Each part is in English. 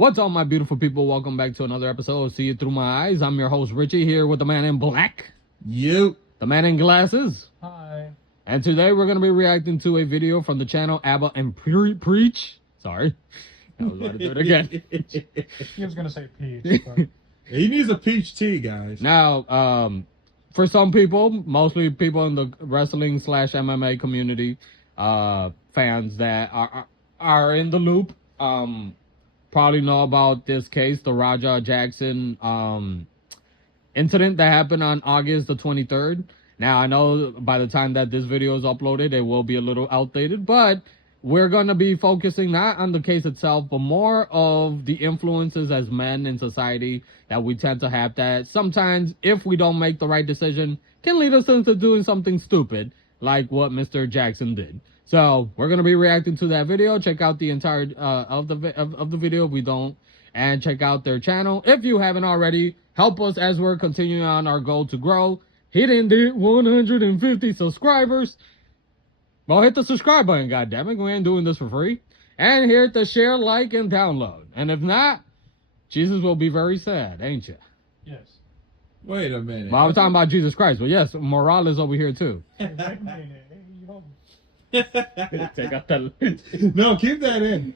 What's up, my beautiful people? Welcome back to another episode of See It Through My Eyes. I'm your host, Richie, here with the man in black. You. The man in glasses. Hi. And today we're going to be reacting to a video from the channel Abba and Preach. Sorry. I was about to do it again. He was going to say peach. But... He needs a peach tea, guys. Now, for some people, mostly people in the wrestling / MMA community, fans that are in the loop, probably know about this case, the Raja Jackson incident that happened on August the 23rd. Now, I know by the time that this video is uploaded, it will be a little outdated, but we're going to be focusing not on the case itself, but more of the influences as men in society that we tend to have that sometimes, if we don't make the right decision, can lead us into doing something stupid like what Mr. Jackson did. So we're going to be reacting to that video. Check out the entire of the video if we don't, and check out their channel if you haven't already. Help us as we're continuing on our goal to grow, hitting the 150 subscribers. Well, hit the subscribe button, goddammit. We ain't doing this for free. And hit the share, like, and download. And if not, Jesus will be very sad, ain't you? Yes. Wait a minute. Well, I was talking about Jesus Christ, but yes, morale is over here too. Take out that. No, keep that in.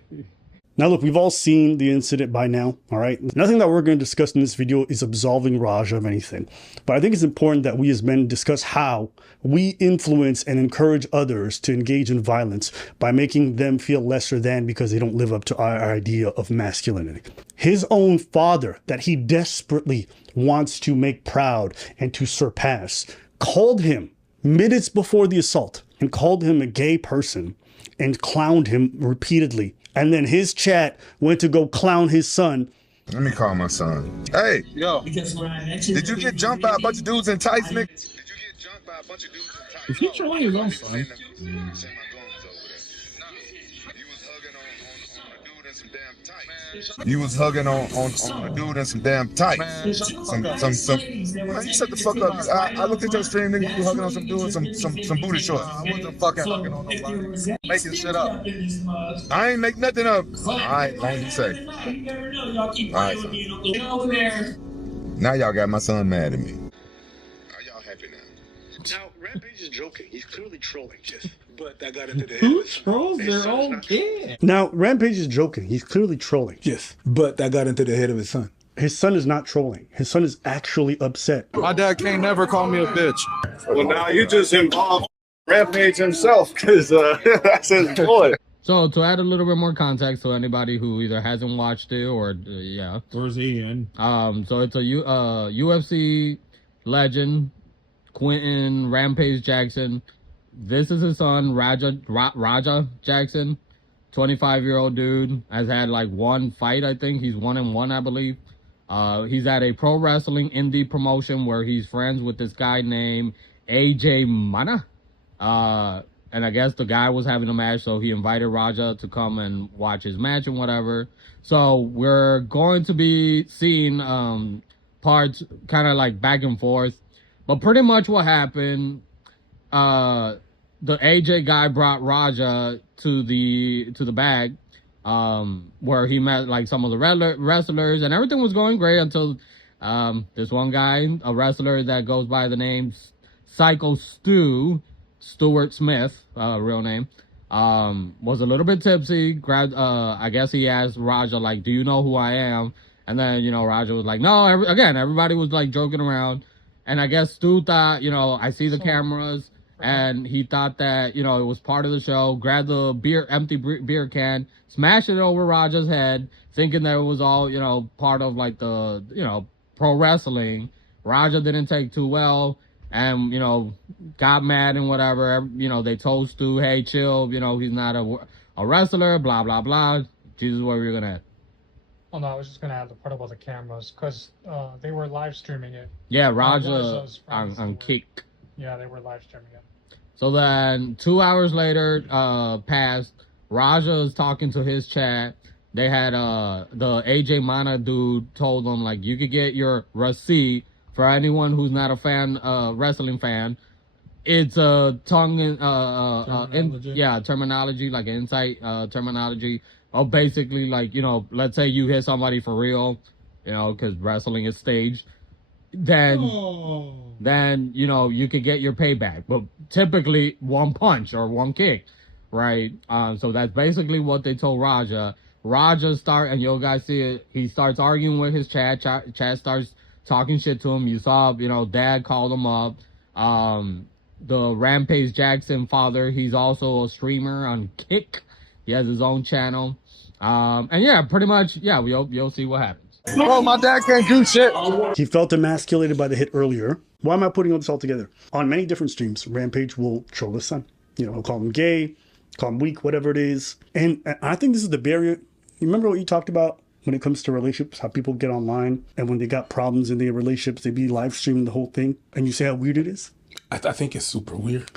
Now look, we've all seen the incident by now, all right? Nothing that we're going to discuss in this video is absolving Raja of anything. But I think it's important that we as men discuss how we influence and encourage others to engage in violence by making them feel lesser than because they don't live up to our idea of masculinity. His own father, that he desperately wants to make proud and to surpass, called him minutes before the assault and called him a gay person and clowned him repeatedly. And then his chat went to go clown his son. Let me call my son. Hey, yo, did you get jumped by a bunch of dudes in tights, nigga? Did you get jumped by a bunch of dudes in tights? Is he trolling his own son? You was hugging on a dude in some damn tights. Some. Man, you shut the fuck up. I looked at your stream, nigga. You hugging on some dude, some booty shorts. I wasn't fucking hugging on nobody. Making shit up. I ain't make nothing up. All right, long as you say. All right, son. Now y'all got my son mad at me. Are y'all happy now? Now, Rampage is joking. He's clearly trolling. But that got into the head. Who trolls their own kid? Now, Rampage is joking. He's clearly trolling. Yes, but that got into the head of his son. His son is not trolling. His son is actually upset. My dad can't never call me a bitch. Well, now you just involved Rampage himself, because that's his boy. So to add a little bit more context to anybody who either hasn't watched it or Where's he in? So it's a UFC legend, Quentin Rampage Jackson. This is his son, Raja Jackson, 25-year-old dude. Has had like one fight, I think. He's 1-1, I believe. He's at a pro wrestling indie promotion where he's friends with this guy named AJ Mana. And I guess the guy was having a match, so he invited Raja to come and watch his match and whatever. So we're going to be seeing parts kind of like back and forth. But pretty much what happened, the AJ guy brought Raja to the bag, where he met like some of the wrestlers, and everything was going great until this one guy, a wrestler that goes by the name Psycho Stuart Smith, real name, was a little bit tipsy. Grabbed, I guess he asked Raja like, "Do you know who I am?" And then Raja was like, "No." Everybody was like joking around, and I guess Stu thought, I see the cameras. And he thought that, it was part of the show, grabbed the empty beer can, smashed it over Raja's head, thinking that it was all, part of like the, pro wrestling. Raja didn't take too well and, got mad and whatever. They told Stu, hey, chill, he's not a wrestler, blah, blah, blah. Jesus, what were you going to add? Well, no, I was just going to add the part about the cameras, because they were live streaming it. Yeah, Raja on Kick. Yeah, they were live streaming it. So then 2 hours later passed. Raja is talking to his chat. They had the AJ Mana dude told them like, you could get your receipt for anyone who's not a fan, wrestling fan. It's a terminology, like insight terminology of basically like, you know, let's say you hit somebody for real, you know, because wrestling is staged, then you know you could get your payback, but typically one punch or one kick, right? So that's basically what they told Raja. And you guys see it, he starts arguing with his Chad starts talking shit to him. You saw, you know, Dad called him up. The Rampage Jackson father, he's also a streamer on Kick. He has his own channel. And yeah, pretty much, yeah, you'll see what happens. Bro, my dad can't do shit. He felt emasculated by the hit earlier. Why am I putting all this all together? On many different streams, Rampage will troll his son. You know, he'll call him gay, call him weak, whatever it is. And I think this is the barrier. You remember what you talked about when it comes to relationships, how people get online and when they got problems in their relationships, they be live streaming the whole thing. And you say how weird it is? I think it's super weird.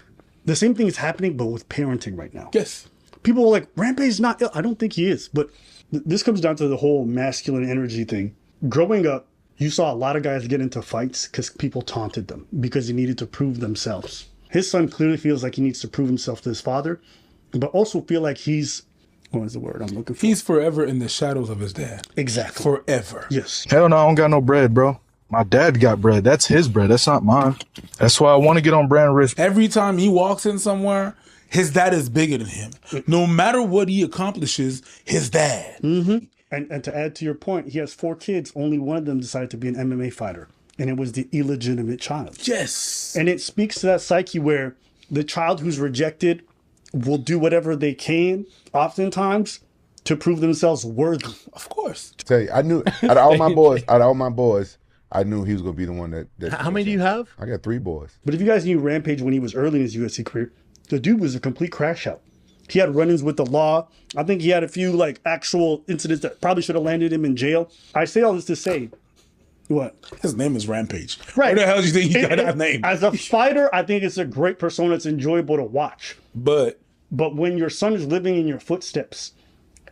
The same thing is happening, but with parenting right now. Yes. People are like, Rampage is not ill. I don't think he is. But this comes down to the whole masculine energy thing. Growing up, you saw a lot of guys get into fights because people taunted them because they needed to prove themselves. His son clearly feels like he needs to prove himself to his father, but also feel like he's, what is the word I'm looking for? He's forever in the shadows of his dad. Exactly. Forever. Yes. Hell no, I don't got no bread, bro. My dad got bread. That's his bread. That's not mine. That's why I want to get on brand risk. Every time he walks in somewhere, his dad is bigger than him. No matter what he accomplishes, his dad. Mm-hmm. And to add to your point, he has 4 kids. Only one of them decided to be an MMA fighter. And it was the illegitimate child. Yes. And it speaks to that psyche where the child who's rejected will do whatever they can, oftentimes, to prove themselves worthy. Of course. Tell you, I knew out of all my boys, I knew he was gonna be the one that How many do you have? I got 3 boys. But if you guys knew Rampage when he was early in his UFC career, the dude was a complete crash out. He had run-ins with the law. I think he had a few like actual incidents that probably should have landed him in jail. I say all this to say, what? His name is Rampage. Right. Where the hell do you think he got that name? As a fighter, I think it's a great persona. It's enjoyable to watch. But when your son is living in your footsteps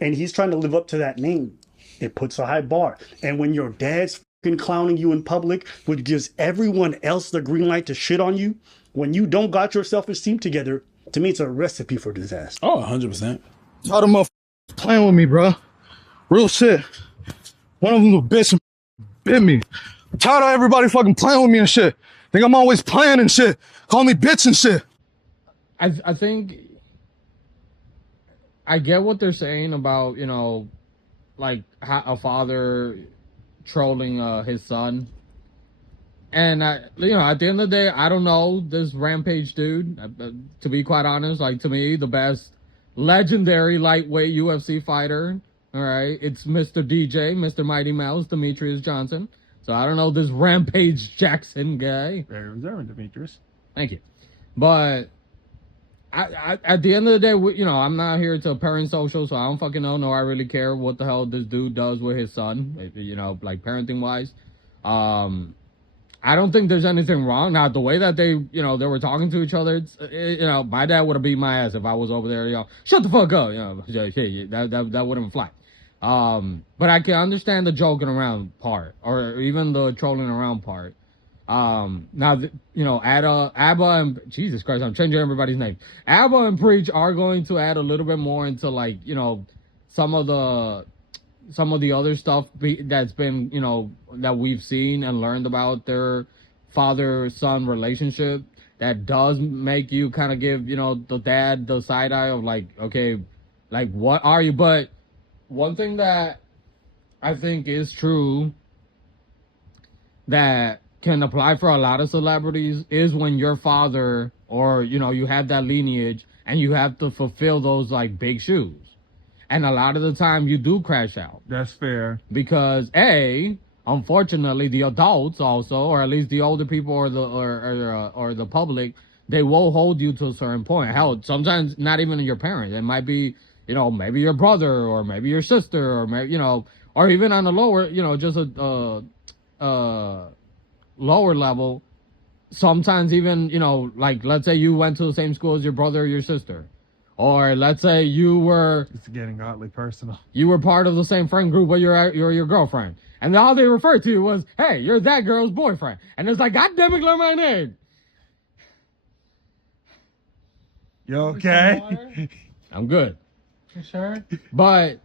and he's trying to live up to that name, it puts a high bar. And when your dad's fucking clowning you in public, which gives everyone else the green light to shit on you, when you don't got your self-esteem together, to me, it's a recipe for disaster. Oh, 100%. All the motherfuckers playing with me, bro. Real shit. One of them was a bitch and bit me. I'm tired of everybody fucking playing with me and shit. Think I'm always playing and shit. Call me bitch and shit. I think I get what they're saying about, you know, like a father trolling his son. And you know, at the end of the day, I don't know this Rampage dude. To be quite honest, like to me, the best legendary lightweight UFC fighter. All right, it's Mr. DJ, Mr. Mighty Mouse, Demetrius Johnson. So I don't know this Rampage Jackson guy. Very reserved, Demetrius. Thank you. But I at the end of the day, you know, I'm not here to parent social, so I don't fucking know. No, I really care what the hell this dude does with his son. You know, like parenting wise. I don't think there's anything wrong. Now, the way that they were talking to each other, you know, my dad would have beat my ass if I was over there, you know, shut the fuck up, you know, that wouldn't fly. But I can understand the joking around part, or even the trolling around part. Now, you know, Abba and Jesus Christ, I'm changing everybody's name. Abba and Preach are going to add a little bit more into, like, you know, some of the other stuff that's been, you know, that we've seen and learned about their father-son relationship that does make you kind of give, you know, the dad the side eye of like, okay, like, what are you? But one thing that I think is true that can apply for a lot of celebrities is when your father, or, you know, you have that lineage and you have to fulfill those like big shoes. And a lot of the time you do crash out. That's fair. Because unfortunately, the adults also, or at least the older people or the public, they will hold you to a certain point. Hell, sometimes not even your parents. It might be, you know, maybe your brother or maybe your sister or maybe, you know, or even on a lower, you know, just a lower level. Sometimes even, you know, like let's say you went to the same school as your brother or your sister. Or let's say you were... It's getting oddly personal. You were part of the same friend group, but you're your girlfriend. And all they referred to was, hey, you're that girl's boyfriend. And it's like, God damn it, learn my name. You okay? I'm good. You sure? But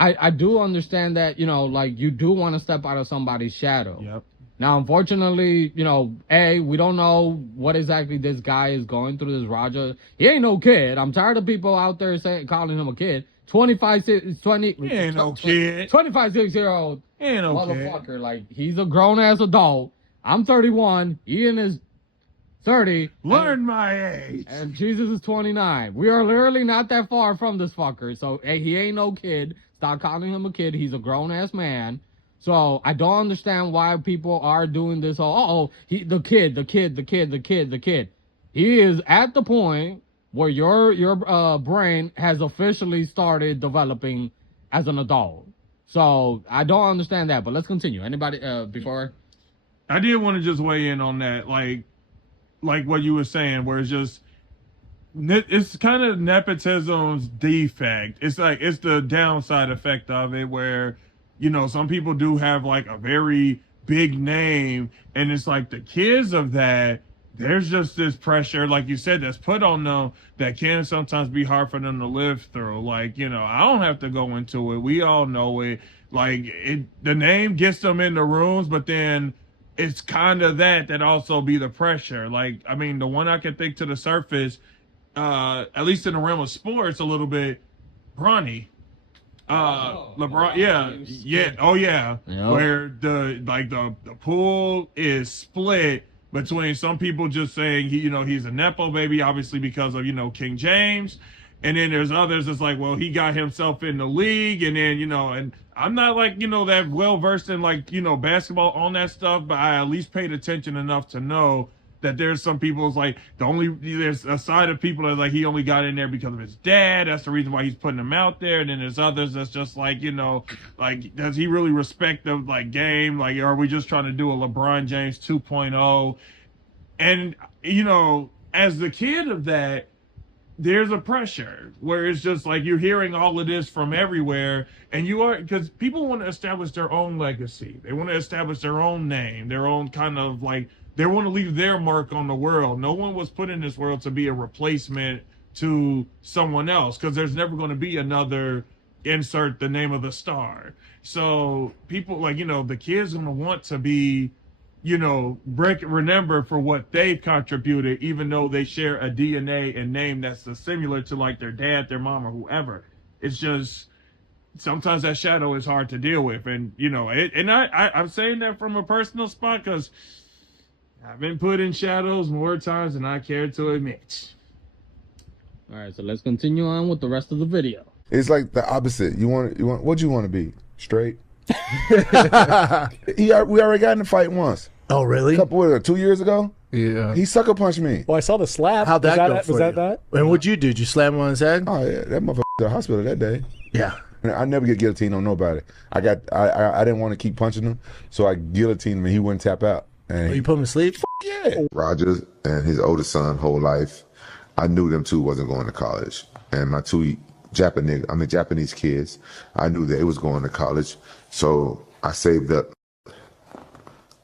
I do understand that, you know, like you do want to step out of somebody's shadow. Yep. Now, unfortunately, you know, we don't know what exactly this guy is going through, this Raja. He ain't no kid. I'm tired of people out there calling him a kid. 25, 20. He ain't no kid. 25, 6-year-old He ain't no motherfucker. kid. Like, he's a grown-ass adult. I'm 31. He in his 30. Learn my age. And Jesus is 29. We are literally not that far from this fucker. So, hey, he ain't no kid. Stop calling him a kid. He's a grown-ass man. So, I don't understand why people are doing this. The kid. He is at the point where your brain has officially started developing as an adult. So, I don't understand that. But let's continue. Anybody, before? I did want to just weigh in on that. Like what you were saying, where it's kind of nepotism's defect. It's like, it's the downside effect of it, where, you know, some people do have like a very big name, and it's like the kids of that, there's just this pressure, like you said, that's put on them that can sometimes be hard for them to live through. Like, you know, I don't have to go into it. We all know it. Like, the name gets them in the rooms, but then it's kind of that also be the pressure. Like, I mean, the one I can think to the surface, at least in the realm of sports a little bit, Bronny. LeBron, yeah. Yep. Where the pool is split between some people just saying he's a nepo baby, obviously because of, King James. And then there's others that's like, well, he got himself in the league, and then, and I'm not like, that well versed in like, basketball on that stuff, but I at least paid attention enough to know that there's some people's like, there's a side of people that like, he only got in there because of his dad. That's the reason why he's putting him out there. And then there's others that's just like, like, does he really respect the like game? Like, are we just trying to do a LeBron James 2.0? And, as the kid of that, there's a pressure where it's just like you're hearing all of this from everywhere, and because people want to establish their own legacy. They want to establish their own name, their own kind of like, they want to leave their mark on the world. No one was put in this world to be a replacement to someone else, because there's never going to be another insert the name of the star. So people like, the kids going to want to be, remember for what they've contributed, even though they share a DNA and name that's similar to like their dad, their mom, or whoever. It's just sometimes that shadow is hard to deal with, and I'm saying that from a personal spot because I've been put in shadows more times than I care to admit. All right, so let's continue on with the rest of the video. It's like the opposite. You want what you want to be? Straight? We already got in a fight once. Oh, really? 2 years ago? Yeah. He sucker punched me. Well, I saw the slap. How'd that go for Was you? that? And what'd you do? Did you slam him on his head? Oh, yeah. That motherfucker to the hospital that day. Yeah. I never get guillotined on nobody. I didn't want to keep punching him, so I guillotined him and he wouldn't tap out. And You put him to sleep? yeah. Rogers and his oldest son whole life, I knew them two wasn't going to college. And my two Japanese kids, I knew they was going to college. So I saved up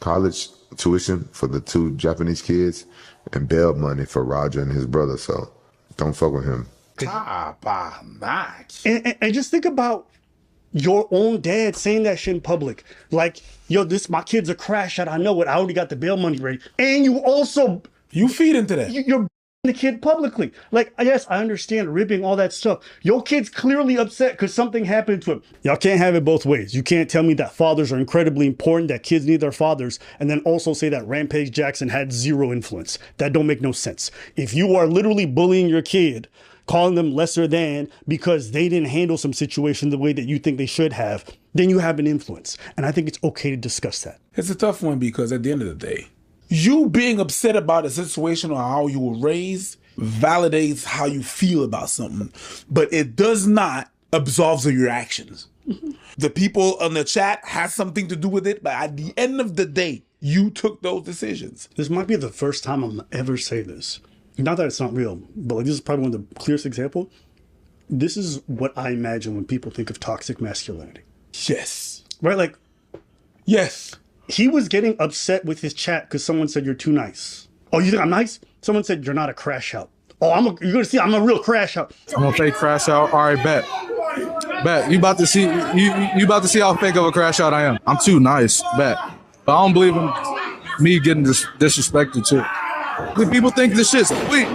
college tuition for the two Japanese kids and bail money for Roger and his brother. So don't fuck with him. And just think about your own dad saying that shit in public. Like, yo, my kid's a crash out. I know it. I already got the bail money ready. And you feed into that. You're the kid publicly. Like, yes, I understand ribbing, all that stuff. Your kid's clearly upset because something happened to him. Y'all can't have it both ways. You can't tell me that fathers are incredibly important, that kids need their fathers, and then also say that Rampage Jackson had zero influence. That don't make no sense. If you are literally bullying your kid, calling them lesser than because they didn't handle some situation the way that you think they should have, then you have an influence. And I think it's okay to discuss that. It's a tough one because at the end of the day, you being upset about a situation or how you were raised validates how you feel about something, but it does not absolve your actions. The people on the chat has something to do with it, but at the end of the day, you took those decisions. This might be the first time I'm ever say this. Not that it's not real, but like this is probably one of the clearest examples. This is what I imagine when people think of toxic masculinity. Yes. Right? Like, yes. He was getting upset with his chat because someone said, you're too nice. Oh, you think I'm nice? Someone said, you're not a crash out. Oh, you're going to see, I'm a real crash out. I'm going to fake crash out. All right, bet. Bet you about to see you about to see how fake of a crash out I am. I'm too nice. Bet, but I don't believe in me getting disrespected too. People think this shit's sweet.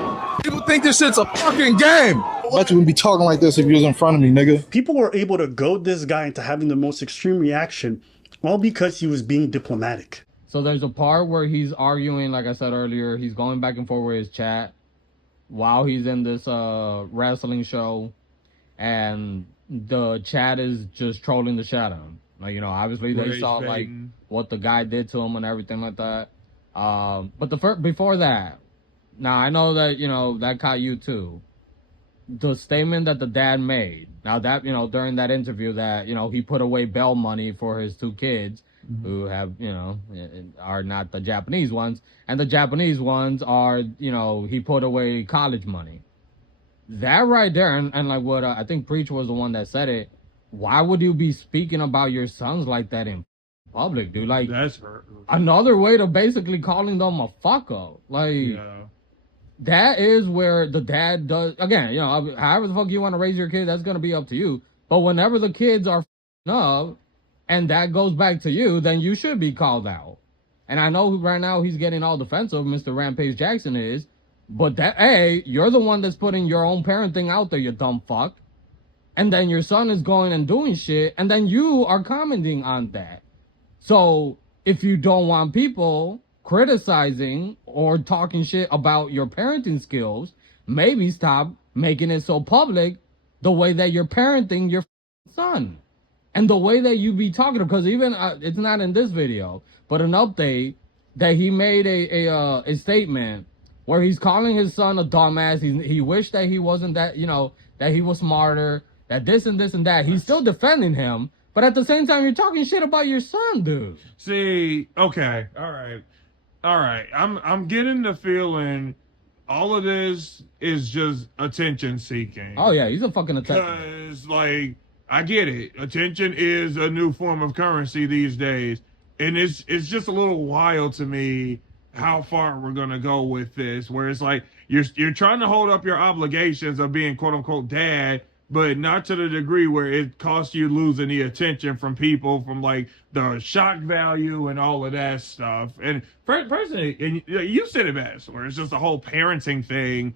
People think this shit's a fucking game. Bet you wouldn't be talking like this if you was in front of me, nigga. People were able to goad this guy into having the most extreme reaction, all because he was being diplomatic. So there's a part where he's arguing, like I said earlier, he's going back and forth with his chat while he's in this wrestling show, and the chat is just trolling the shit out of him. Like, you know, obviously they saw like what the guy did to him and everything like that. But before that, now I know that, you know, that caught you too. The statement that the dad made, now that, you know, during that interview that, you know, he put away bail money for his two kids who have, you know, are not the Japanese ones, and the Japanese ones are, you know, he put away college money. That right there, and like what I think Preach was the one that said it, why would you be speaking about your sons like that in public, dude? Like, that's hurt. Another way to basically calling them a fuck up. Like, yeah. That is where the dad does, again, you know, however the fuck you want to raise your kid, that's going to be up to you. But whenever the kids are up and that goes back to you, then you should be called out. And I know right now he's getting all defensive, Mr. Rampage Jackson is, but that, hey, you're the one that's putting your own parenting out there, you dumb fuck. And then your son is going and doing shit, and then you are commenting on that. So if you don't want people criticizing or talking shit about your parenting skills, maybe stop making it so public the way that you're parenting your son and the way that you be talking, because even it's not in this video, but an update that he made a statement where he's calling his son a dumbass. He wished that he wasn't that, you know, that he was smarter, that this and this and that. He's still defending him, but at the same time you're talking shit about your son, dude. See, okay, all right. I'm getting the feeling all of this is just attention seeking. Oh yeah, he's a fucking attention. Because, like, I get it. Attention is a new form of currency these days, and it's just a little wild to me how far we're gonna go with this. Where it's like you're trying to hold up your obligations of being quote unquote dad, but not to the degree where it costs you losing the attention from people, from like the shock value and all of that stuff. And personally, and you said it best, where it's just a whole parenting thing.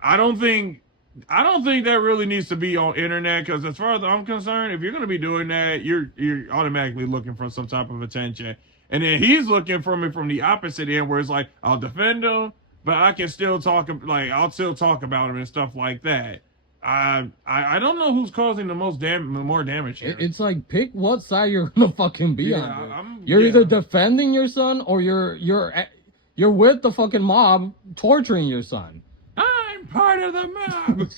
I don't think that really needs to be on internet, because as far as I'm concerned, if you're going to be doing that, you're automatically looking for some type of attention. And then he's looking from it from the opposite end, where it's like, I'll defend him, but I can still talk, like, I'll still talk about him and stuff like that. I don't know who's causing the more damage here. It's like, pick what side you're gonna fucking be on. You're either defending your son or you're with the fucking mob torturing your son. I'm part of the mob.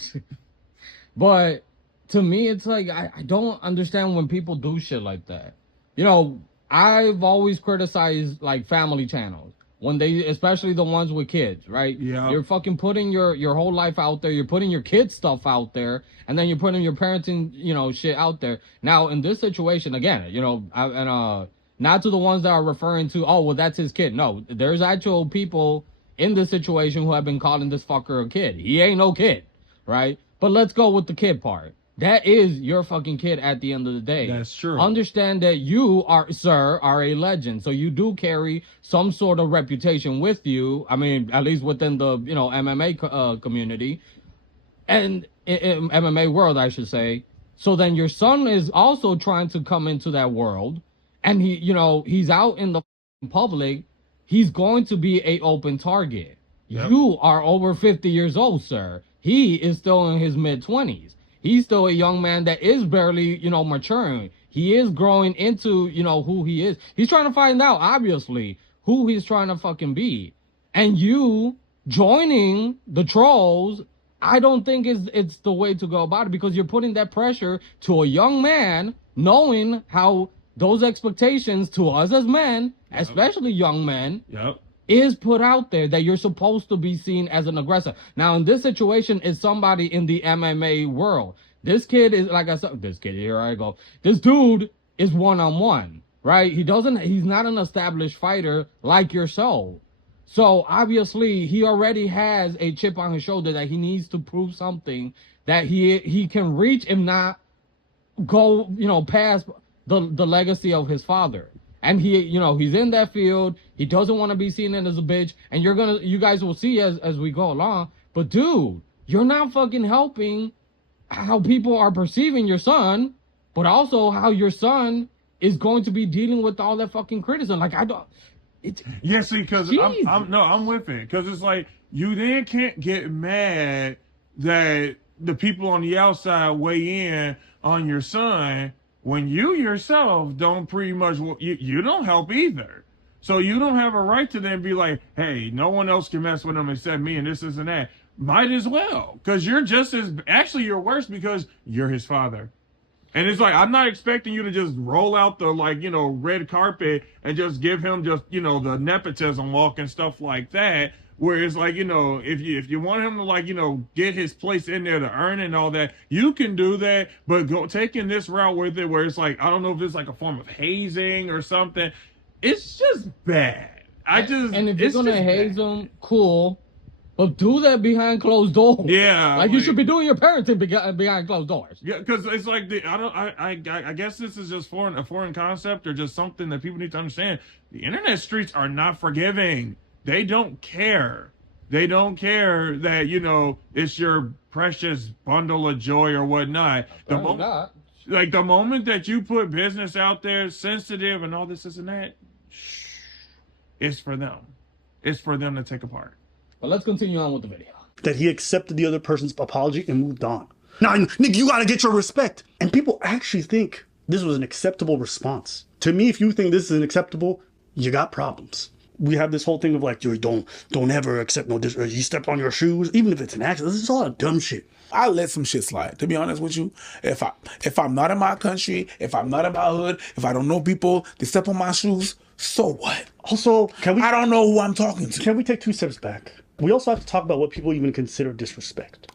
But to me, it's like I don't understand when people do shit like that. You know, I've always criticized like family channels. When they, especially the ones with kids, right? Yeah. You're fucking putting your whole life out there. You're putting your kids' stuff out there, and then you're putting your parenting, you know, shit out there. Now, in this situation, again, you know, not to the ones that are referring to, oh, well, that's his kid. No, there's actual people in this situation who have been calling this fucker a kid. He ain't no kid, right? But let's go with the kid part. That is your fucking kid at the end of the day. That's true. Understand that you are a legend. So you do carry some sort of reputation with you. I mean, at least within the, you know, MMA community and in MMA world, I should say. So then your son is also trying to come into that world, and he, you know, he's out in the public. He's going to be a open target. Yep. You are over 50 years old, sir. He is still in his mid-20s. He's still a young man that is barely, you know, maturing. He is growing into, you know, who he is. He's trying to find out, obviously, who he's trying to fucking be. And you joining the trolls, I don't think it's the way to go about it, because you're putting that pressure to a young man, knowing how those expectations to us as men, especially young men, is put out there, that you're supposed to be seen as an aggressor. Now, in this situation, is somebody in the MMA world. This kid is, like I said, this kid, here I go. This dude is one-on-one, right? He's not an established fighter like yourself. So, obviously, he already has a chip on his shoulder that he needs to prove something, that he can reach, if not go, past the legacy of his father. And he's in that field. He doesn't want to be seen as a bitch. And you guys will see as we go along. But dude, you're not fucking helping how people are perceiving your son, but also how your son is going to be dealing with all that fucking criticism. Like, I don't. Yeah, see, because I'm with it. Because it's like, you then can't get mad that the people on the outside weigh in on your son when you yourself don't pretty much, you don't help either. So you don't have a right to then be like, hey, no one else can mess with him except me and this and that. Might as well. Because you're just as, actually you're worse because you're his father. And it's like, I'm not expecting you to just roll out the, red carpet and just give him just, the nepotism walk and stuff like that. Where it's like, if you want him to, get his place in there to earn and all that, you can do that. But taking this route with it, where it's like, I don't know if it's like a form of hazing or something. It's just bad. And if you're going to haze him, cool. But do that behind closed doors. Yeah, like you should be doing your parenting behind closed doors. Yeah, because it's like I guess this is just a foreign concept or just something that people need to understand. The internet streets are not forgiving. They don't care. They don't care that it's your precious bundle of joy or whatnot. The moment that you put business out there, sensitive and all this and that, it's for them. It's for them to take apart. But let's continue on with the video. That he accepted the other person's apology and moved on. Now, Nick, you gotta get your respect. And people actually think this was an acceptable response. To me, if you think this is unacceptable, you got problems. We have this whole thing of like, don't ever accept no dis. You step on your shoes, even if it's an accident. This is all dumb shit. I let some shit slide, to be honest with you. If I'm not in my country, if I'm not in my hood, if I don't know people, they step on my shoes, so what? Also, I don't know who I'm talking to. Can we take 2 steps back? We also have to talk about what people even consider disrespect.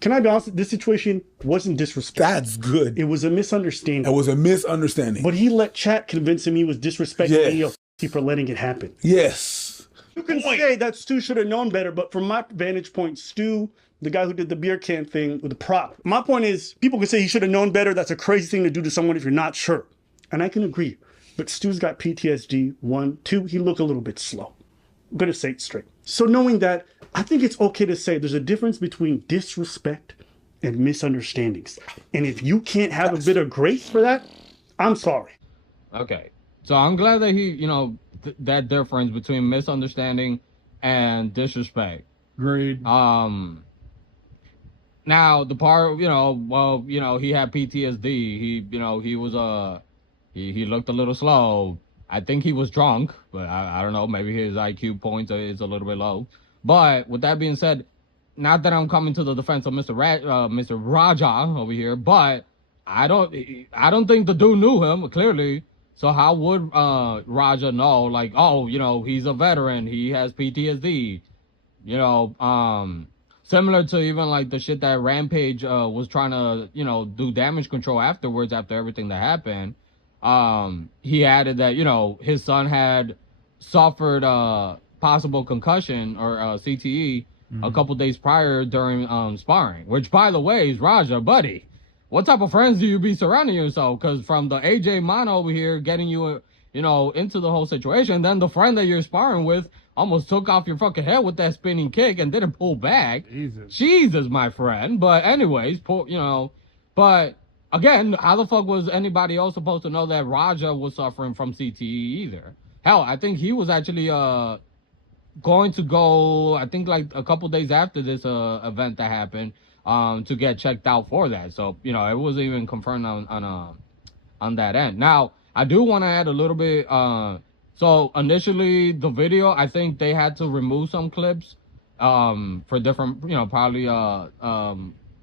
Can I be honest? This situation wasn't disrespect. That's good. It was a misunderstanding. It was a misunderstanding. But he let chat convince him he was disrespecting me for letting it happen. Yes. You can say that Stu should have known better, but from my vantage point, Stu, the guy who did the beer can thing with the prop, my point is, people can say he should have known better. That's a crazy thing to do to someone if you're not sure. And I can agree. But Stu's got PTSD. 1, 2, he looked a little bit slow. I'm gonna say it straight. So knowing that, I think it's okay to say there's a difference between disrespect and misunderstandings. And if you can't have a bit of grace for that, I'm sorry. Okay. So I'm glad that he, that difference between misunderstanding and disrespect. Agreed. Now the part, he had PTSD. He was he looked a little slow. I think he was drunk, but I don't know. Maybe his IQ points is a little bit low. But with that being said, not that I'm coming to the defense of Mr. Raja over here, but I don't think the dude knew him clearly. So how would Raja know? Like, he's a veteran. He has PTSD. Similar to even like the shit that Rampage was trying to do damage control afterwards after everything that happened. He added that, his son had suffered possible concussion or CTE a couple days prior during sparring, which, by the way, is Raja, buddy. What type of friends do you be surrounding yourself? Because from the AJ Mono over here getting you, into the whole situation, then the friend that you're sparring with almost took off your fucking head with that spinning kick and didn't pull back. Jesus, my friend. But anyways, but... Again, how the fuck was anybody else supposed to know that Raja was suffering from CTE either? Hell, I think he was actually going to go, I think like a couple days after this event that happened to get checked out for that. So, it wasn't even confirmed on that end. Now, I do want to add a little bit. So initially the video, I think they had to remove some clips for different, probably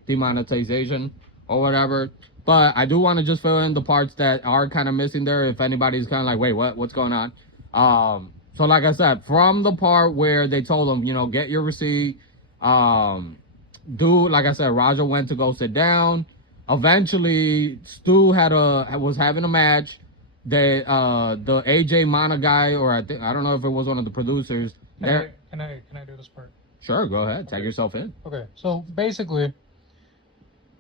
demonetization or whatever. But I do want to just fill in the parts that are kind of missing there. If anybody's kind of like, wait, what's going on? So like I said, from the part where they told him, get your receipt. Like I said, Raja went to go sit down. Eventually, Stu was having a match. The AJ Mana guy, or I don't know if it was one of the producers. Can I do this part? Sure, go ahead. Tag yourself in. Okay, so basically,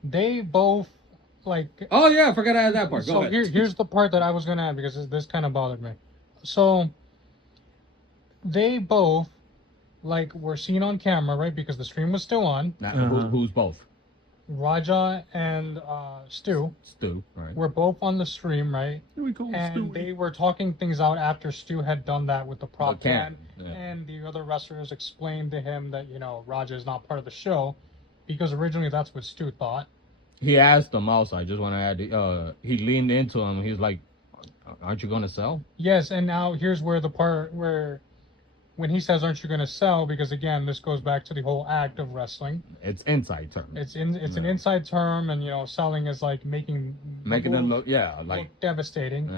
they both like. Oh yeah, I forgot to add that part. Go So ahead. here's the part that I was gonna add because this kind of bothered me. So they both like were seen on camera, right? Because the stream was still on. Now, Uh-huh. who's both? Raja and Stu Stu, right? were both on the stream, right? Here we go, And Stewie. they were talking things out after Stu had done that with the prop The can, can, yeah. and the other wrestlers explained to him that Raja is not part of the show, because originally that's what Stu thought. He asked him also. I just want to add. He leaned into him. He's like, "Aren't you gonna sell?" Yes, and now here's where the part where when he says, "Aren't you going to sell?" Because again, this goes back to the whole act of wrestling. It's inside term. It's an inside term, and selling is like making Them look, like look devastating.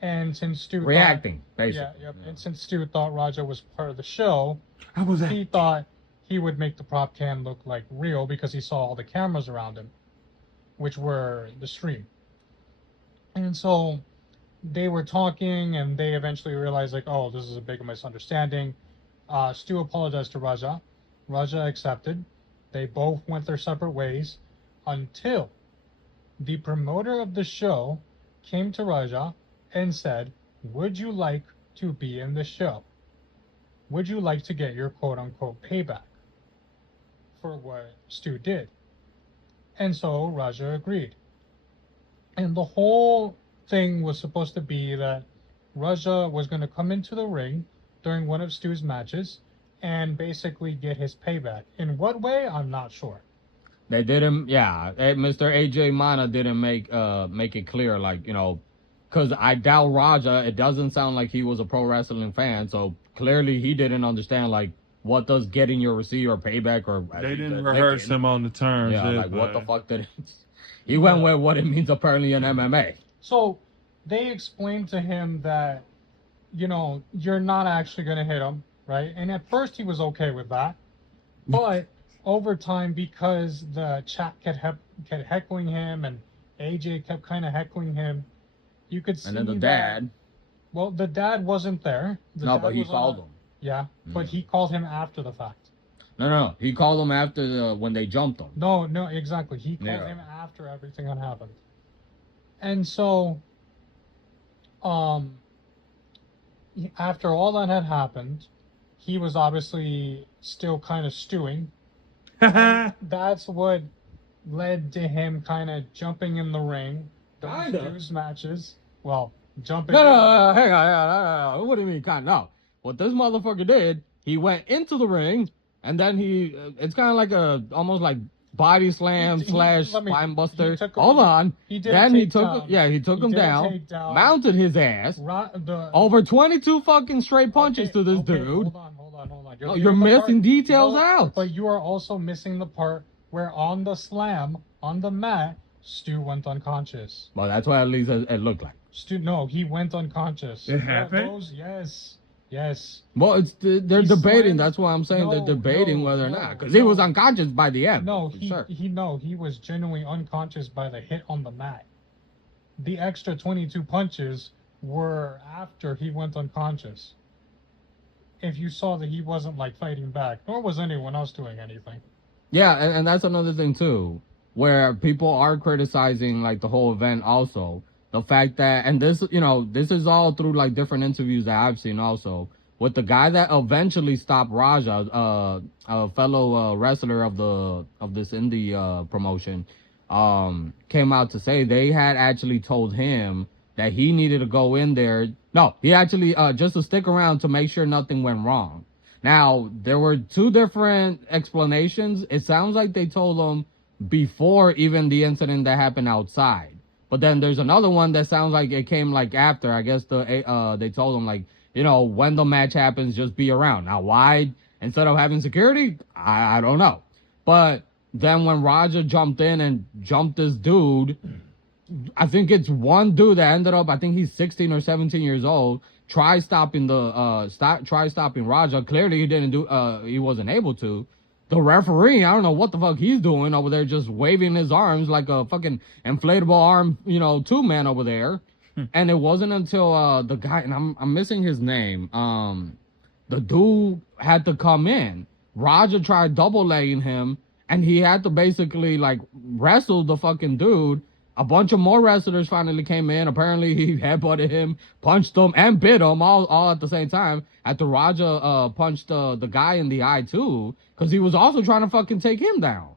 And since Stu reacting, thought, basically. And since Stu thought Raja was part of the show, How was that? he thought he would make the prop can look like real because he saw all the cameras around him, which were the stream. And so they were talking, and they eventually realized, like, oh, this is a big misunderstanding. Stu apologized to Raja. Raja accepted. They both went their separate ways until the promoter of the show came to Raja and said, "Would you like to be in the show? Would you like to get your quote-unquote payback for what Stu did?" And so Raja agreed. And the whole thing was supposed to be that Raja was going to come into the ring during one of Stu's matches and basically get his payback. In what way? I'm not sure. They didn't. Yeah, Mr. AJ Mana didn't make it clear, like, because I doubt Raja. It doesn't sound like he was a pro wrestling fan, so clearly he didn't understand like what does getting your receipt or payback or. They didn't rehearse him on the terms. Yeah, like what the fuck did it? He went with what it means apparently in MMA. So they explained to him that, you're not actually going to hit him, right? And at first he was okay with that. But over time, because the chat kept heckling him and AJ kept kind of heckling him, you could see And then the that, dad. Well, the dad wasn't there. But he called him. Yeah, but he called him after the fact. No. He called him after when they jumped him. No, exactly. He called him after everything had happened. And so, after all that had happened, he was obviously still kind of stewing. That's what led to him kind of jumping in the ring, those matches. Well, jumping. No, hang on. What do you mean, kind of? No. What this motherfucker did, he went into the ring, and then it's kind of like almost like body slam / spine buster. Hold on. He took him down, mounted his ass, over 22 fucking straight punches to this dude. Hold on. You're missing details out. But you are also missing the part where on the slam, on the mat, Stu went unconscious. Well, that's what at least it looked like. No, he went unconscious. It happened? Yes. Well, they're debating. Slammed. That's why I'm saying they're debating whether or not, because he was unconscious by the end. No, he was genuinely unconscious by the hit on the mat. The extra 22 punches were after he went unconscious. If you saw that he wasn't like fighting back, nor was anyone else doing anything. Yeah, and that's another thing too, where people are criticizing like the whole event also. The fact that, and this is all through like different interviews that I've seen also, with the guy that eventually stopped Raja, a fellow wrestler of this indie promotion, came out to say they had actually told him that he needed to go in there. No, he actually just to stick around to make sure nothing went wrong. Now, there were two different explanations. It sounds like they told him before even the incident that happened outside. But then there's another one that sounds like it came like after. I guess they told him like, when the match happens, just be around. Now, why instead of having security? I don't know. But then when Raja jumped in and jumped this dude, I think it's one dude that ended up, I think he's 16 or 17 years old, try stopping Raja. Clearly he didn't he wasn't able to. The referee, I don't know what the fuck he's doing over there, just waving his arms like a fucking inflatable arm, two-man over there. And it wasn't until the guy, and I'm missing his name, the dude had to come in. Raja tried double legging him, and he had to basically like wrestle the fucking dude A bunch of more wrestlers finally came in. Apparently, he headbutted him, punched him, and bit him all at the same time. After Raja punched the guy in the eye too, because he was also trying to fucking take him down.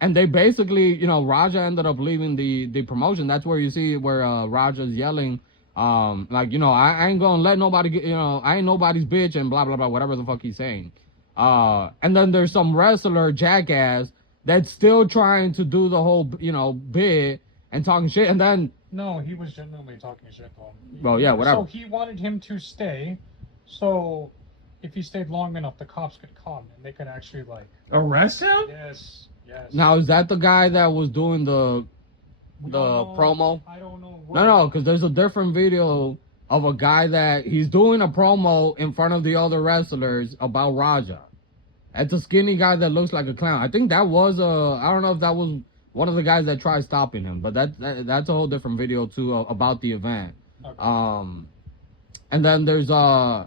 And they basically, you know, Raja ended up leaving the promotion. That's where you see where Raja's yelling, like, you know, I ain't gonna let nobody get, you know, I ain't nobody's bitch and blah blah blah, whatever the fuck he's saying. And then there's some wrestler jackass that's still trying to do the whole, you know, bit and talking shit. And then No, he was genuinely talking shit to him. Well, yeah, whatever. So he wanted him to stay, so if he stayed long enough, the cops could come and they could actually like Arrest him? Yes. Now is that the guy that was doing the promo? I don't know. No, because there's a different video of a guy that he's doing a promo in front of the other wrestlers about Raja. It's a skinny guy that looks like a clown. I think that was I don't know if that was one of the guys that tried stopping him, but that's a whole different video too about the event. Okay. And then there's I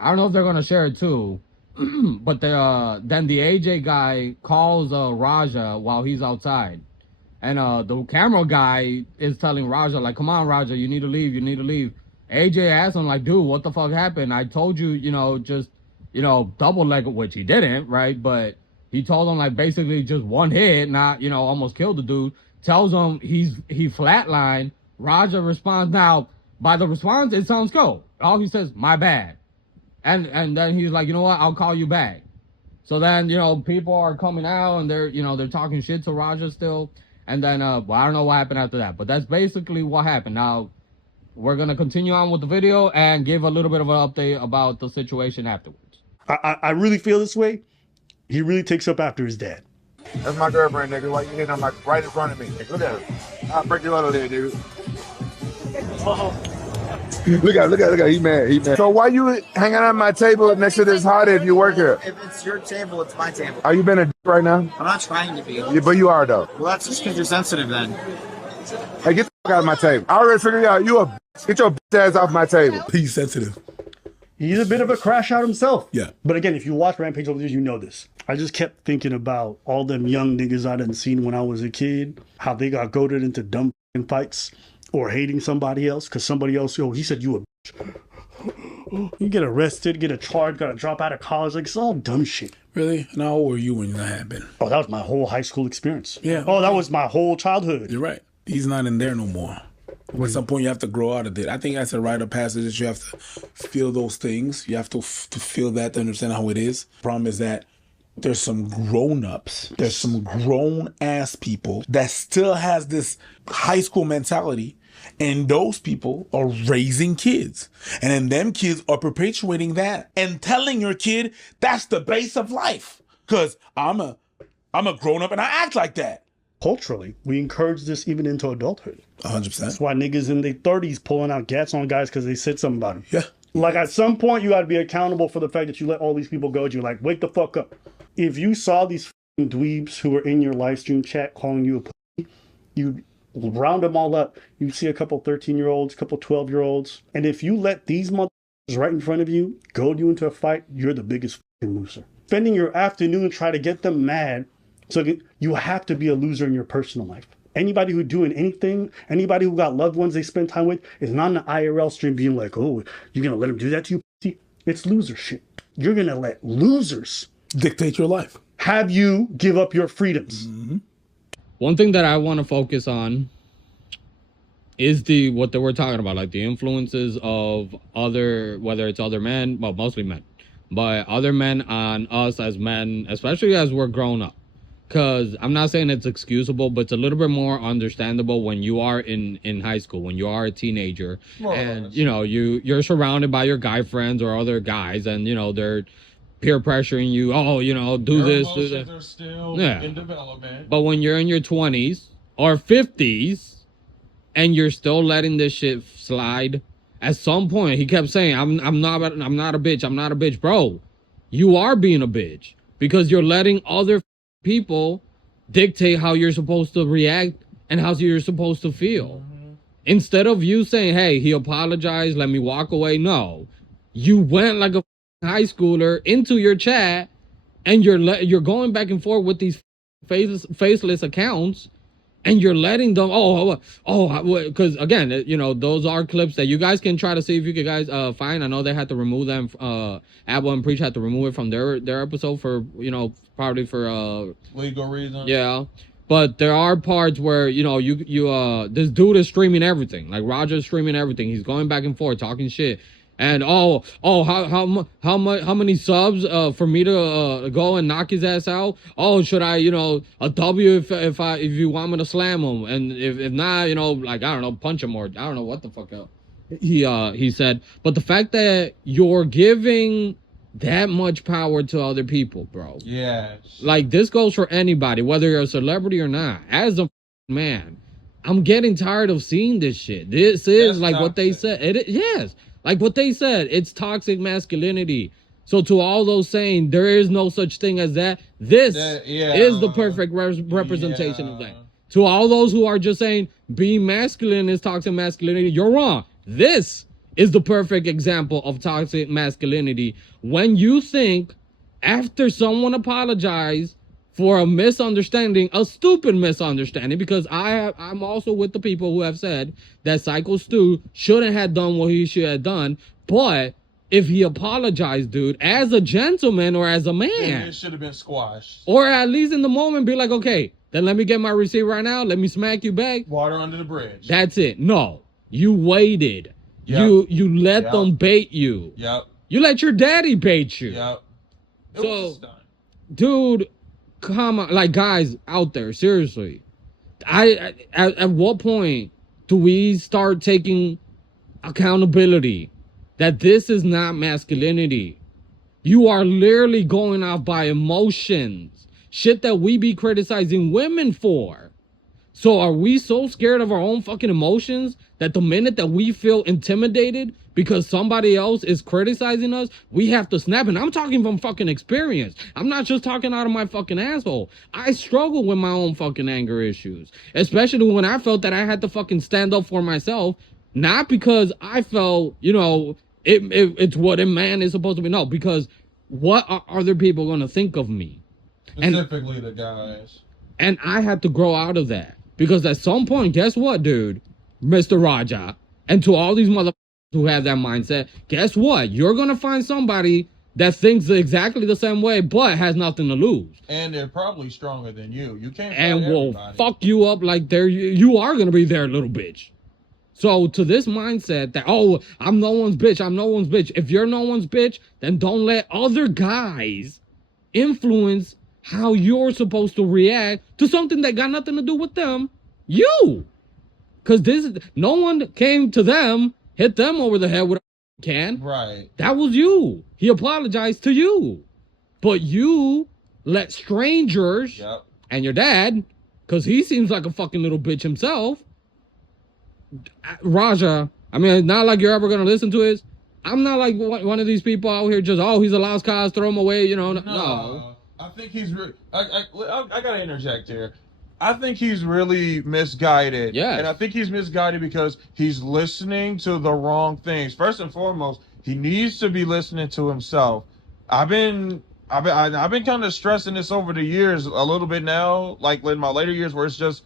don't know if they're gonna share it too, but then the AJ guy calls Raja while he's outside, and the camera guy is telling Raja like, "Come on, Raja, you need to leave. You need to leave." AJ asks him like, "Dude, what the fuck happened? I told you, you know, just, you know, double leg," which he didn't, right? But he told him like basically just one hit, not, you know, almost killed the dude. Tells him he flatlined. Raja responds. Now by the response, it sounds cool. All he says, "My bad," and then he's like, "You know what? I'll call you back." So then, you know, people are coming out and they're talking shit to Raja still. And then well, I don't know what happened after that, but that's basically what happened. Now we're gonna continue on with the video and give a little bit of an update about the situation afterwards. I really feel this way. He really takes up after his dad. That's my girlfriend, nigga. Why you hitting on my right in front of me? Nigga, look at her. I'll break your other leg, nigga. Look at, he mad. So why you hanging on my table next to this hottie if you work here? If it's your table, it's my table. Are you being a right now? I'm not trying to be. Yeah, but you are though. Well, that's just because you're sensitive then. Hey, get the fuck out of my table. I already figured out you get your ass off my table. He's sensitive. He's a bit of a crash out himself. Yeah. But again, if you watch Rampage over the years, you know this. I just kept thinking about all them young niggas I done seen when I was a kid, how they got goaded into dumb fights or hating somebody else because somebody else, he said you a bitch. You get arrested, get a charge, gotta drop out of college. Like, it's all dumb shit. Really? And how old were you when that happened? Oh, that was my whole high school experience. Yeah. Oh, that was my whole childhood. You're right. He's not in there no more. At some point, you have to grow out of it. I think that's a rite of passage that you have to feel those things. You have to feel that to understand how it is. Problem is that there's some grown-ups, there's some grown-ass people that still has this high school mentality, and those people are raising kids. And then them kids are perpetuating that and telling your kid that's the base of life. Because I'm a grown-up and I act like that. Culturally, we encourage this even into adulthood. 100%. That's why niggas in their 30s pulling out gats on guys because they said something about them. Yeah. Like, at some point, you got to be accountable for the fact that you let all these people go. You're like, wake the fuck up. If you saw these f***ing dweebs who were in your live stream chat calling you a pussy, you round them all up. You see a couple 13-year-olds, a couple 12-year-olds. And if you let these motherfuckers right in front of you goad you into a fight, you're the biggest f***ing loser. Spending your afternoon trying to get them mad, so you have to be a loser in your personal life. Anybody who doing anything, anybody who got loved ones they spend time with is not in the IRL stream being like, oh, you're going to let them do that to you? It's loser shit. You're going to let losers dictate your life. Have you give up your freedoms. Mm-hmm. One thing that I want to focus on is what they were talking about, like the influences of whether it's other men, well, mostly men, but other men on us as men, especially as we're grown up. Because I'm not saying it's excusable, but it's a little bit more understandable when you are in high school, when you are a teenager, and you know you're surrounded by your guy friends or other guys, and you know they're peer pressuring you. Oh, you know, do this, do that. Are still in development. But when you're in your 20s or 50s, and you're still letting this shit slide, at some point he kept saying, "I'm not a bitch. I'm not a bitch, bro. You are being a bitch because you're letting other people dictate how you're supposed to react and how you're supposed to feel. Instead of you saying, hey, he apologized, let me walk away. No, you went like a high schooler into your chat and you're going back and forth with these faceless accounts and you're letting them because again, you know, those are clips that you guys can try to see if you can guys find. I know they had to remove them, Abel and Preach had to remove it from their episode for, you know, probably for legal reasons. Yeah, but there are parts where, you know, you this dude is streaming everything, like Roger's streaming everything. He's going back and forth talking shit. And how many subs for me to go and knock his ass out? Oh, should I, you know, a W if you want me to slam him, and if not, you know, like, I don't know, punch him, or I don't know what the fuck else he said. But the fact that you're giving that much power to other people, bro. Yes. Like, this goes for anybody, whether you're a celebrity or not. As a man, I'm getting tired of seeing this shit. This is like toxic. What they said. Yes. Like what they said, it's toxic masculinity. So to all those saying there is no such thing as that, this is the perfect representation of that. To all those who are just saying being masculine is toxic masculinity, you're wrong. This is the perfect example of toxic masculinity. When you think after someone apologized for a misunderstanding, a stupid misunderstanding, because I'm also with the people who have said that Psycho Stu shouldn't have done what he should have done, but if he apologized, dude, as a gentleman or as a man, it should have been squashed. Or at least in the moment be like, okay, then let me get my receipt right now, let me smack you back. Water under the bridge. That's it. No, you waited. Yep. You let them bait you. Yep. You let your daddy bait you. Yep. So, dude, come on, like, guys out there, seriously, at what point do we start taking accountability that this is not masculinity? You are literally going off by emotions, shit that we be criticizing women for. So are we so scared of our own fucking emotions that the minute that we feel intimidated because somebody else is criticizing us, we have to snap? And I'm talking from fucking experience. I'm not just talking out of my fucking asshole. I struggle with my own fucking anger issues, especially when I felt that I had to fucking stand up for myself, not because I felt, you know, it's what a man is supposed to be. No, because what are other people going to think of me? Specifically the guys. And I had to grow out of that. Because at some point, guess what, dude? Mr. Raja, and to all these motherfuckers who have that mindset, guess what? You're going to find somebody that thinks exactly the same way, but has nothing to lose. And they're probably stronger than you. You can't and will fuck you up like you are going to be their little bitch. So to this mindset that, oh, I'm no one's bitch, I'm no one's bitch. If you're no one's bitch, then don't let other guys influence how you're supposed to react to something that got nothing to do with them. You. Because no one came to them, hit them over the head with a can. Right. That was you. He apologized to you. But you let strangers and your dad, because he seems like a fucking little bitch himself. Raja, I mean, it's not like you're ever going to listen to it. I'm not like one of these people out here just, oh, he's a lost cause, throw him away, you know. No. I think he's I gotta interject here. I think he's really misguided. Yeah. And I think he's misguided because he's listening to the wrong things. First and foremost, he needs to be listening to himself. I've been kind of stressing this over the years a little bit now, like in my later years, where it's just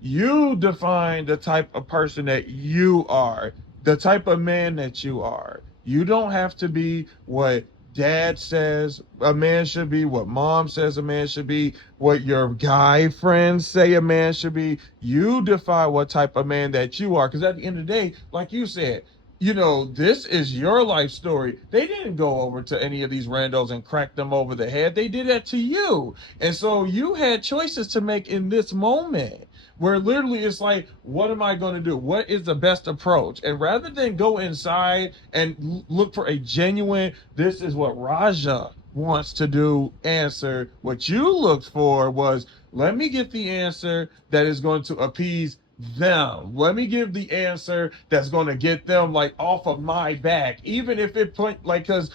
you define the type of person that you are, the type of man that you are. You don't have to be what dad says a man should be, what mom says a man should be, what your guy friends say a man should be. You define what type of man that you are, because at the end of the day, like you said, you know, this is your life story. They didn't go over to any of these randos and crack them over the head. They did that to you. And so you had choices to make in this moment, where literally it's like, what am I going to do? What is the best approach? And rather than go inside and look for a genuine, this is what Raja wants to do answer, what you looked for was, let me get the answer that is going to appease them. Let me give the answer that's going to get them like off of my back. Even if it put like, because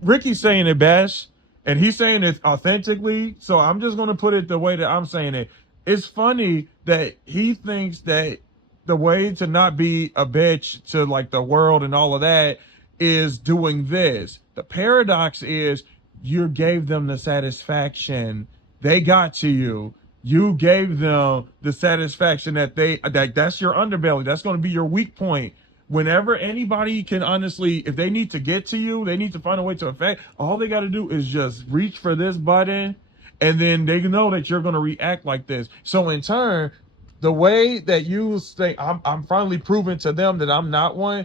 Ricky's saying it best and he's saying it authentically. So I'm just going to put it the way that I'm saying it. It's funny that he thinks that the way to not be a bitch to like the world and all of that is doing this. The paradox is you gave them the satisfaction. They got to you. You gave them the satisfaction that that's your underbelly. That's going to be your weak point. Whenever anybody can honestly, if they need to get to you, they need to find a way to affect. All they got to do is just reach for this button, and then they know that you're going to react like this. So in turn, the way that you say, I'm finally proving to them that I'm not one.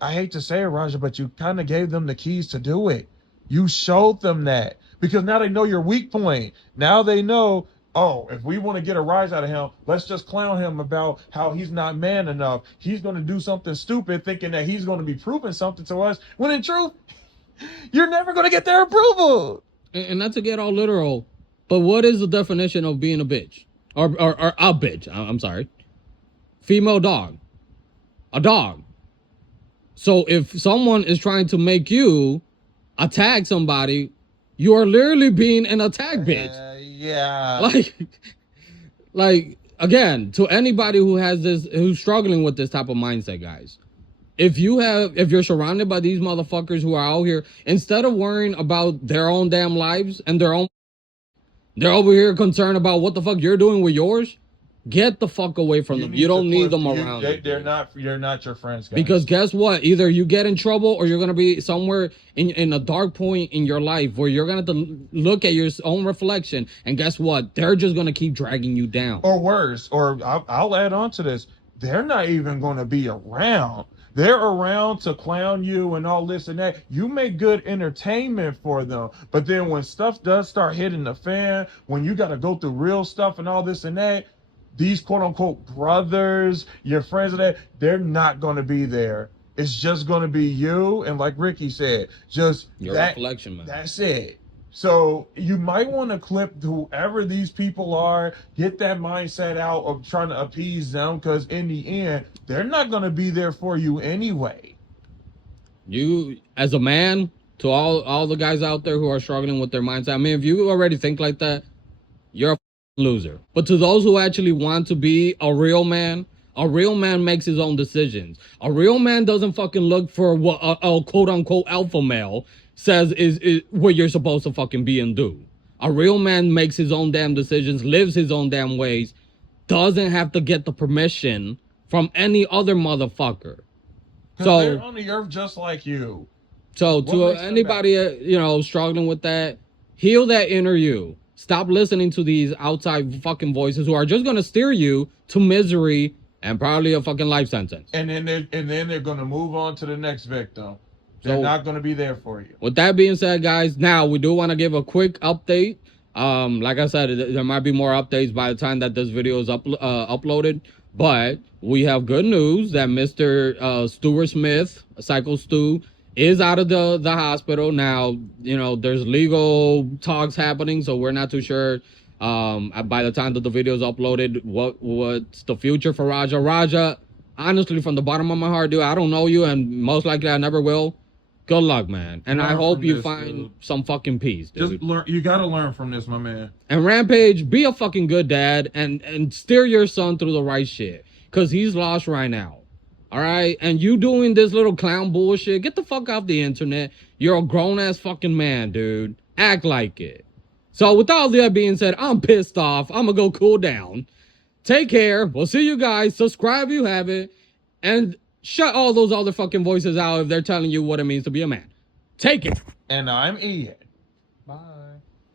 I hate to say it, Raja, but you kind of gave them the keys to do it. You showed them that because now they know your weak point. Now they know, oh, if we want to get a rise out of him, let's just clown him about how he's not man enough. He's going to do something stupid thinking that he's going to be proving something to us, when in truth, you're never going to get their approval. And not to get all literal, but what is the definition of being a bitch? Or a bitch, I'm sorry. Female dog. A dog. So if someone is trying to make you attack somebody, you are literally being an attack bitch. Yeah. Like again, to anybody who has this, who's struggling with this type of mindset, guys. If you're surrounded by these motherfuckers who are out here, instead of worrying about their own damn lives and they're over here concerned about what the fuck you're doing with yours. Get the fuck away from them. You don't need them around. They're not your friends, guys. Because guess what? Either you get in trouble or you're gonna be somewhere in a dark point in your life where you're gonna have to look at your own reflection, and guess what? They're just gonna keep dragging you down. Or worse, or I'll add on to this. They're not even gonna be around. They're around to clown you and all this and that. You make good entertainment for them. But then when stuff does start hitting the fan, when you got to go through real stuff and all this and that, these quote unquote brothers, your friends and that, they're not going to be there. It's just going to be you. And like Ricky said, just your reflection, man. That's it. So you might want to clip whoever these people are, get that mindset out of trying to appease them, because in the end, they're not going to be there for you anyway. You, as a man, to all the guys out there who are struggling with their mindset, I mean, if you already think like that, you're a loser. But to those who actually want to be a real man makes his own decisions. A real man doesn't fucking look for what a quote unquote alpha male says is what you're supposed to fucking be and do. A real man makes his own damn decisions, lives his own damn ways, doesn't have to get the permission from any other motherfucker. So they're on the earth just like you. So to anybody struggling with that, heal that inner you. Stop listening to these outside fucking voices who are just gonna steer you to misery and probably a fucking life sentence. And then they're gonna move on to the next victim. They're not going to be there for you. With that being said, guys, now we do want to give a quick update. Like I said, there might be more updates by the time that this video is uploaded. But we have good news that Mr. Stuart Smith, Psycho Stu, is out of the hospital. Now, there's legal talks happening, so we're not too sure by the time that the video is uploaded what's the future for Raja. Raja, honestly, from the bottom of my heart, dude, I don't know you, and most likely I never will. Good luck, man. And I hope you find some fucking peace, dude. Just learn. You got to learn from this, my man. And Rampage, be a fucking good dad and steer your son through the right shit. Because he's lost right now. All right? And you doing this little clown bullshit, get the fuck off the internet. You're a grown-ass fucking man, dude. Act like it. So with all that being said, I'm pissed off. I'm going to go cool down. Take care. We'll see you guys. Subscribe if you haven't. And shut all those other fucking voices out if they're telling you what it means to be a man. Take it. And I'm Ian.